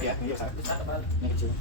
Ya, iya kan. Ini kecil.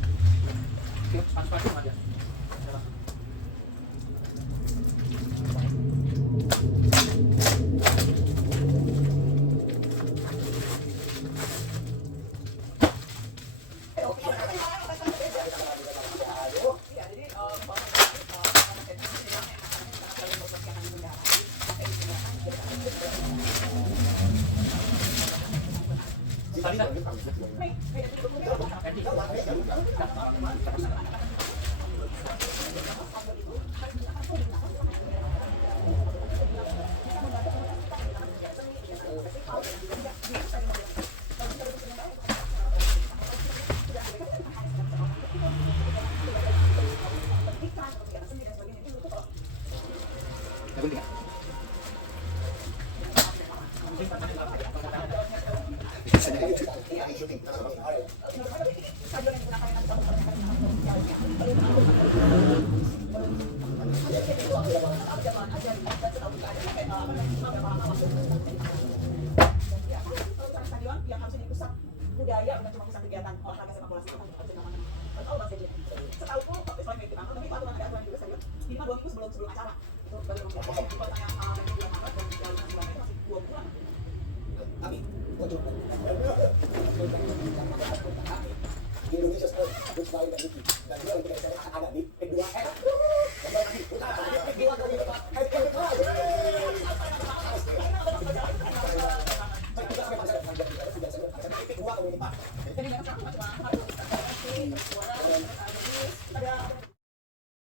budaya bukan cuma pusat kegiatan olahraga sepak bola itu untuk jenama tahu bahasa Inggris setahuku selain itu tapi itu aturan ada aturan juga saya minimal 2 minggu sebelum acara itu baru kalau tanya nanti bulan Maret dan bulan itu masih 2 bulan. Amin. Di Indonesia sekarang Coach Bayu dan Ricky dan dia untuk ada di P2F Jadi memang cuma harus